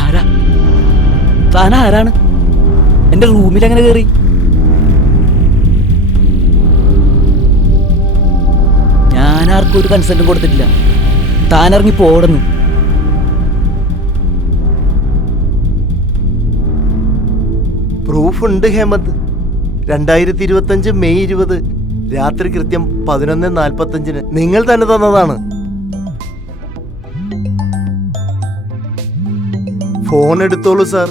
ആരാ? താൻ ആരാണ്? എന്റെ റൂമിൽ എങ്ങനെ കയറി? ഞാൻ ആർക്കും ഒരു കൺസെന്റും കൊടുത്തിട്ടില്ല. താൻ ഇറങ്ങി പോടുന്നു. പ്രൂഫ് ഉണ്ട് ഹേമന്ത്. 2025 മെയ് 20 രാത്രി കൃത്യം 11:45 നിങ്ങൾ തന്നെ തന്നതാണ്. ഫോൺ എടുത്തോളൂ സാർ.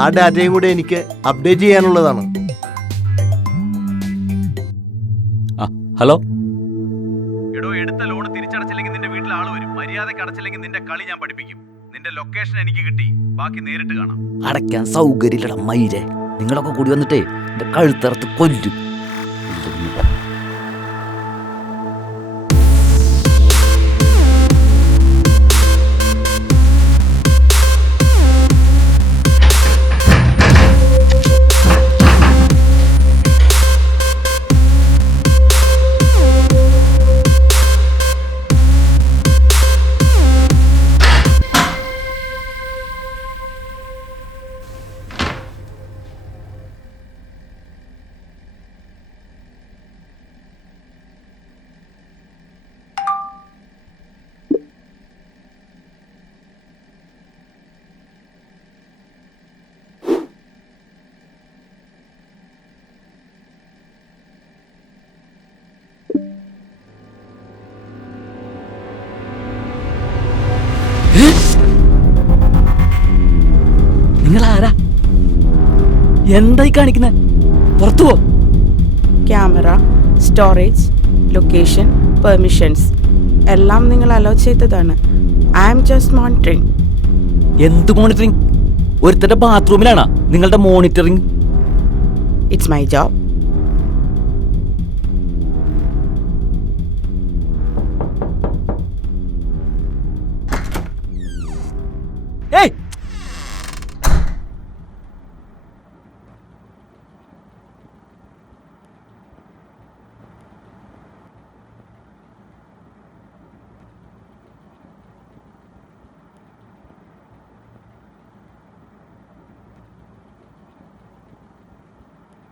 ആ ഡാറ്റയും കൂടെ എനിക്ക് അപ്ഡേറ്റ് ചെയ്യാനുള്ളതാണ്. ഹലോ. എടോ, എടുത്ത ലോൺ തിരിച്ചടച്ചില്ലെങ്കിൽ നിന്റെ വീട്ടിൽ ആള് വരും. മര്യാദയ്ക്ക് അടച്ചില്ലെങ്കിൽ നിന്റെ കളി ഞാൻ പഠിപ്പിക്കും. നിന്റെ ലൊക്കേഷൻ എനിക്ക് കിട്ടി. ബാക്കി നേരിട്ട് കാണാം. അടയ്ക്കാൻ സൗകര്യമില്ലട മയിലേ. നിങ്ങളൊക്കെ കൂടി വന്നിട്ടേ എന്റെ കഴുത്തറത്ത് കൊല്ലും. നിങ്ങൾ ആരാ? എന്തായി കാണിക്കുന്നത്? പുറത്തു പോ. ക്യാമറ, സ്റ്റോറേജ്, ലൊക്കേഷൻ, പെർമിഷൻസ് എല്ലാം നിങ്ങൾ അലോ ചെയ്തതാണ്. I am just monitoring. എന്ത് മോണിറ്ററിംഗ്? ഒരുത്തന്റെ ബാത്റൂമിലാണോ നിങ്ങളുടെ മോണിറ്ററിംഗ്? It's my job. ഏയ്,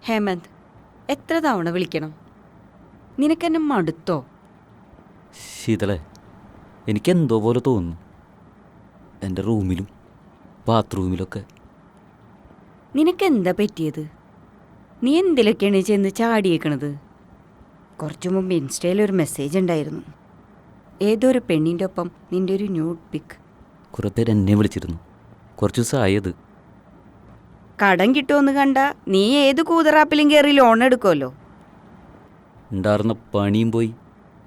ഹേമന്ത്, എത്ര തവണ വിളിക്കണം? നിനക്കെന്നെ മടുത്തോ? ശീതളെ, എനിക്കെന്തോ പോലെ തോന്നുന്നു. എൻ്റെ റൂമിലും ബാത്റൂമിലൊക്കെ. നിനക്കെന്താ പറ്റിയത്? നീ എന്തിലൊക്കെയാണ് ചെന്ന് ചാടിയേക്കണത്? കുറച്ചു മുമ്പ് ഇൻസ്റ്റയിൽ ഒരു മെസ്സേജ് ഉണ്ടായിരുന്നു. ഏതൊരു പെണ്ണിൻ്റെ ഒപ്പം നിൻ്റെ ഒരു ന്യൂഡ് പിക്ക്. കുറേ പേര് എന്നെ വിളിച്ചിരുന്നു. കുറച്ച് ദിവസമായത്. കടം കിട്ടുമെന്ന് കണ്ട നീ ഏത് കൂതറാപ്പിലും കയറി ലോൺ എടുക്കുമല്ലോ. ഉണ്ടായിരുന്ന പണിയും പോയി.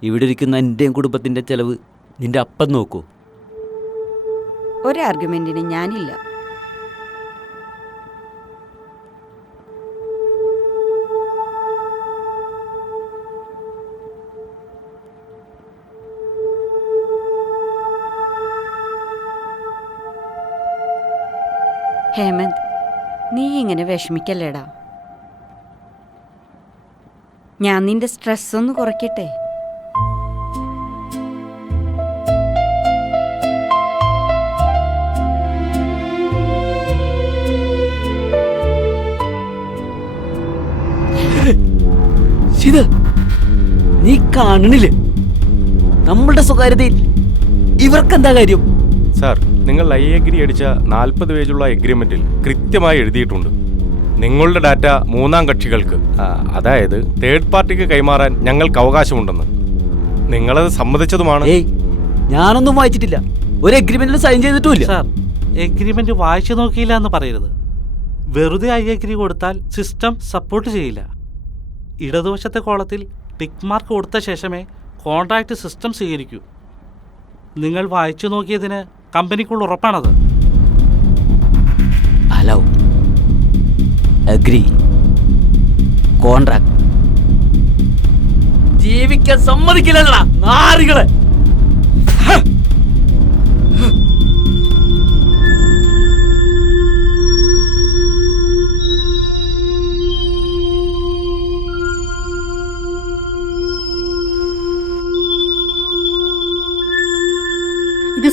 ഇവിടെ ഇരിക്കുന്ന എൻ്റെയും കുടുംബത്തിൻ്റെ ചിലവ് നിൻ്റെ അപ്പം നോക്കൂ. ഒരാർഗ്യുമെൻറ്റിന് ഞാനില്ല. ഹേമന്ത്, നീ ഇങ്ങനെ വിഷമിക്കല്ലേടാ. ഞാൻ നിന്റെ സ്ട്രെസ് ഒന്ന് കുറയ്ക്കട്ടെ. നീ കാണണില്ലേ നമ്മളുടെ സ്വകാര്യതയിൽ ഇവർക്കെന്താ കാര്യം? സാർ, നിങ്ങൾ ഐ അഗ്രി അടിച്ച 40 പേജുള്ള എഗ്രിമെന്റിൽ കൃത്യമായി എഴുതിയിട്ടുണ്ട് നിങ്ങളുടെ ഡാറ്റ മൂന്നാം കക്ഷികൾക്ക്, അതായത് തേർഡ് പാർട്ടിക്ക് കൈമാറാൻ ഞങ്ങൾക്ക് അവകാശമുണ്ടെന്ന്. നിങ്ങളത് സമ്മതിച്ചതുമാണ്. ഏയ്, ഞാനൊന്നും വായിച്ചിട്ടില്ല. ഒരു എഗ്രിമെന്റിൽ സൈൻ ചെയ്തിട്ടുമില്ല. സാർ, എഗ്രിമെന്റ് വായിച്ചു നോക്കിയില്ല എന്ന് പറയരുത്. വെറുതെ ഐ അഗ്രി കൊടുത്താൽ സിസ്റ്റം സപ്പോർട്ട് ചെയ്യില്ല. ഇടതുവശത്തെ കോളത്തിൽ ടിക്ക് മാർക്ക് കൊടുത്ത ശേഷമേ കോൺട്രാക്റ്റ് സിസ്റ്റം സ്വീകരിക്കൂ. നിങ്ങൾ വായിച്ചു നോക്കിയതിന് കമ്പനിക്കുള്ള ഉറപ്പാണത്. Allow, agree, contract. ജീവിക്കാൻ സമ്മതിക്കില്ലടാ നാറികളെ.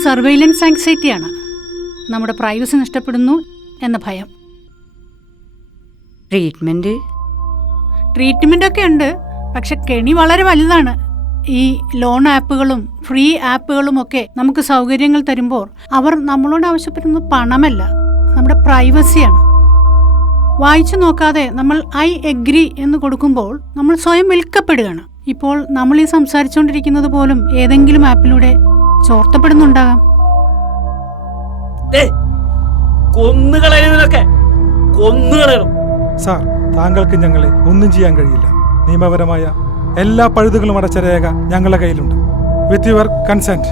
സർവൈലൻസ് ആങ്സൈറ്റിയാണ്. നമ്മുടെ പ്രൈവസി നഷ്ടപ്പെടുന്നു എന്ന ഭയം. ട്രീറ്റ്മെൻ്റ് ഒക്കെ ഉണ്ട്, പക്ഷെ കെണി വളരെ വലുതാണ്. ഈ ലോൺ ആപ്പുകളും ഫ്രീ ആപ്പുകളും ഒക്കെ നമുക്ക് സൗകര്യങ്ങൾ തരുമ്പോൾ അവർ നമ്മളോട് ആവശ്യപ്പെടുന്നത് പണമല്ല, നമ്മുടെ പ്രൈവസിയാണ്. വായിച്ചു നോക്കാതെ നമ്മൾ ഐ എഗ്രി എന്ന് കൊടുക്കുമ്പോൾ നമ്മൾ സ്വയം വിൽക്കപ്പെടുകയാണ്. ഇപ്പോൾ നമ്മൾ ഈ സംസാരിച്ചുകൊണ്ടിരിക്കുന്നത് പോലും ഏതെങ്കിലും ആപ്പിലൂടെ ചോർത്തപ്പെടുന്നുണ്ടാകാം. സാർ, താങ്കൾക്ക് ഞങ്ങളെ ഒന്നും ചെയ്യാൻ കഴിയില്ല. നിയമപരമായ എല്ലാ പഴുതുകളും അടച്ച രേഖ ഞങ്ങളുടെ കയ്യിലുണ്ട്. With your consent.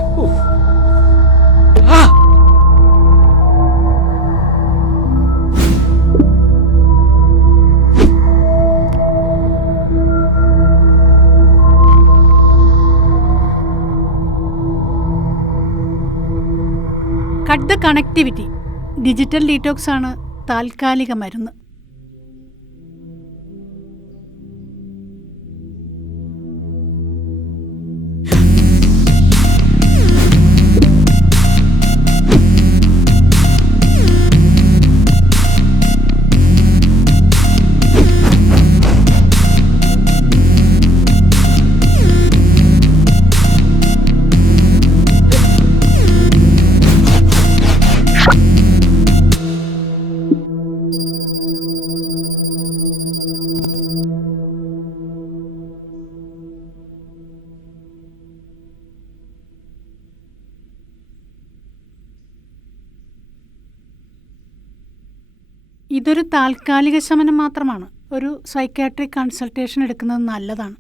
Cut the connectivity. Digital detox ആണ് താൽക്കാലിക മരുന്ന്. ഇതൊരു താൽക്കാലിക ശമനം മാത്രമാണ്. ഒരു സൈക്കാട്രിക് കൺസൾട്ടേഷൻ എടുക്കുന്നത് നല്ലതാണ്.